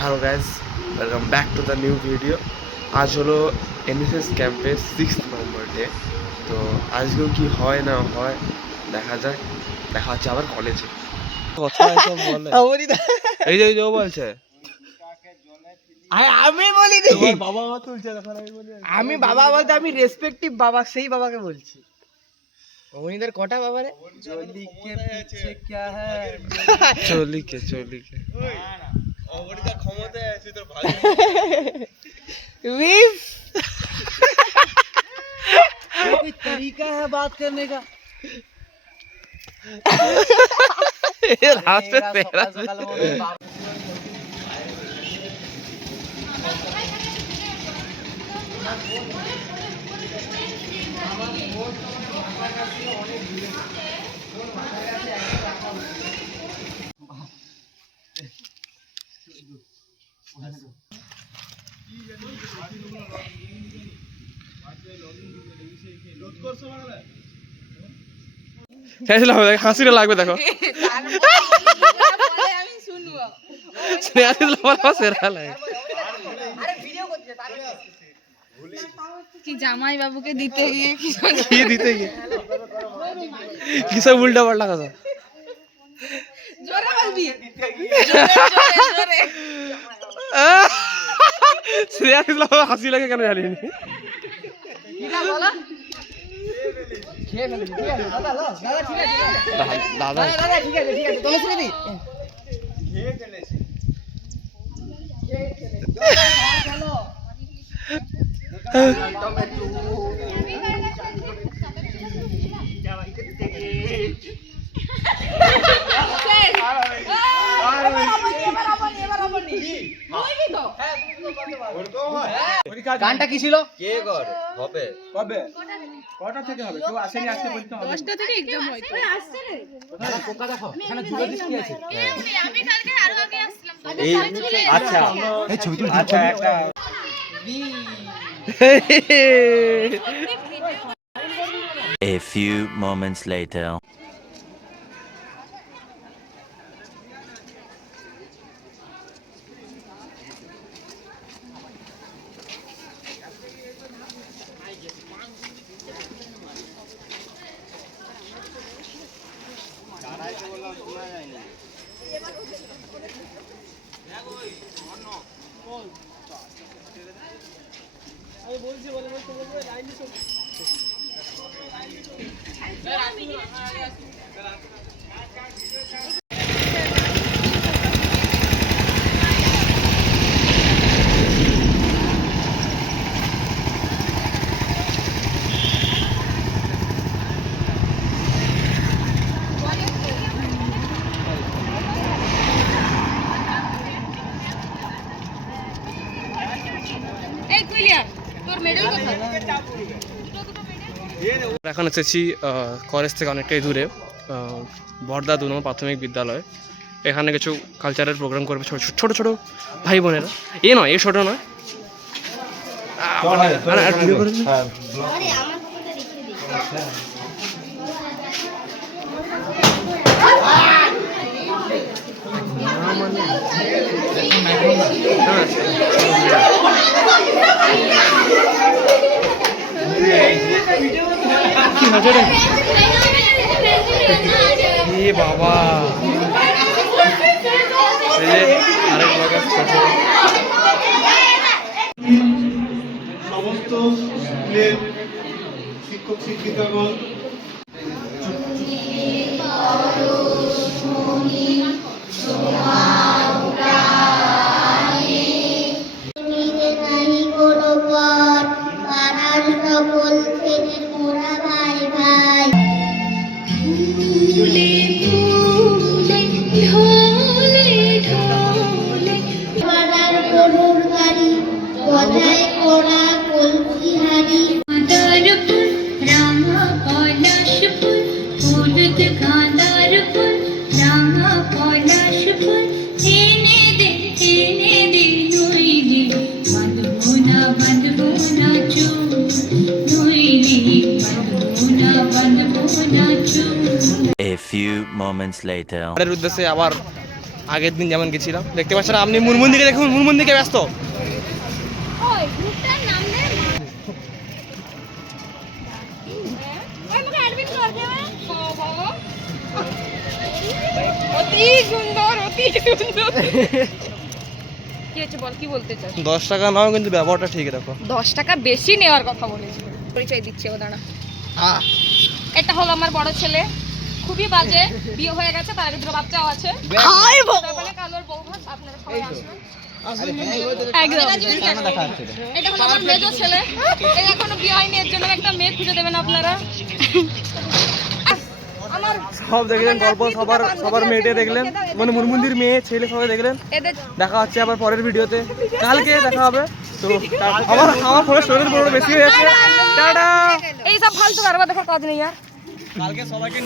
Hello guys, welcome back to the new video. আজ হলো NSS ক্যাম্পের 6th নম্বর day. তো আজকেও কি হয় না হয় দেখা যাক। দেখা হচ্ছে আবার কলেজে। কথা এসব বলে এই যে ও বলছে আমি বলি বাবা তুলছে, আমি বাবা বলতে আমি রেসপেক্টিভ বাবা, সেই বাবাকে বলছি। অমনিদের কটা বাবা রে? চলিকে অমনিদার ক্ষমতায় আছে তোর ভাই। कोई तरीका है बात करने का। रास्ते तेरा হাসিটা লাগবে দেখো। কি জামাই বাবুকে দিতে গিয়ে কি দিতে গিয়ে কি সব উল্টা পাল্টা কথা। জোরে বলবি, হাসি লাগে কেন জানি দাদা। গানটা কি ছিল? কে করে হবে কবে কটা থেকে হবে? কেউ আসেনি, আসতে বলতে হবে। 10টা থেকে এক্সাম হয় তো। আসছে রে পোকা দেখো এখানে জুতো কি আছে? আমি কালকে আরো আগে আসলাম তো। এই আচ্ছা এই ছবি তুল। আচ্ছা একটা A few moments later. এই কুইলিয়া তোর মেডেল কোথায়? এখন এসেছি কলেজ থেকে অনেকটাই দূরে, বর্দা 2 নম্বর প্রাথমিক বিদ্যালয়। এখানে কিছু কালচারাল প্রোগ্রাম করবে ছোট ছোট ভাই বোনেরা। এ নয়, এ ছোট নয়। বাবা সমস্ত স্কুলের শিক্ষক শিক্ষিকাগণ, গাঁদার ফুল, রাঙা পলাশ ফুল। few moments later. আমাদের উদ্দেশ্যে আবার আগের দিন যেমন গেছিলাম, দেখতে পাচ্ছেন আপনি মুনমুন দিকে দেখুন, মুনমুন দিকে ব্যস্ত। ওই গ্রুপটার নাম দে ওই আমাকে অ্যাডমিট কর দে বাবা অতি সুন্দর কি হচ্ছে বল, কি বলতে চাস? 10 টাকা নাও কিন্তু ব্যবহারটা ঠিক রাখো। 10 টাকা বেশি নেওয়ার কথা বলেছিল। পরিচয় দিচ্ছে ও, দাঁড়া। এটা হলো আমার বড় ছেলে, খুবই বাজে, বিয়ে হয়ে গেছে, তার দুটো বাচ্চাও আছে। হাই বাবা, কালোর বউ ভাত, আপনারা সবাই আসবেন। একদম। এটা হলো আমার মেজো ছেলে, এই এখনো বিয়ে হয়নি, এর জন্য একটা মেয়ে খুঁজে দেবেন আপনারা। আমার সব দেখলেন গল্প, সবার মেয়েটে দেখলেন, মানে মুনমুন্দির মেয়ে ছেলে সবাই দেখলেন। এদের দেখা হচ্ছে আবার পরের ভিডিওতে, কালকে দেখা হবে। তো আমার ফোনের স্টোরেজ বড় বেশি হয়ে যাচ্ছে। টাটা। এই সব ফালতু কারবার দেখার কাজ নেই আর। কালকে সবাইকে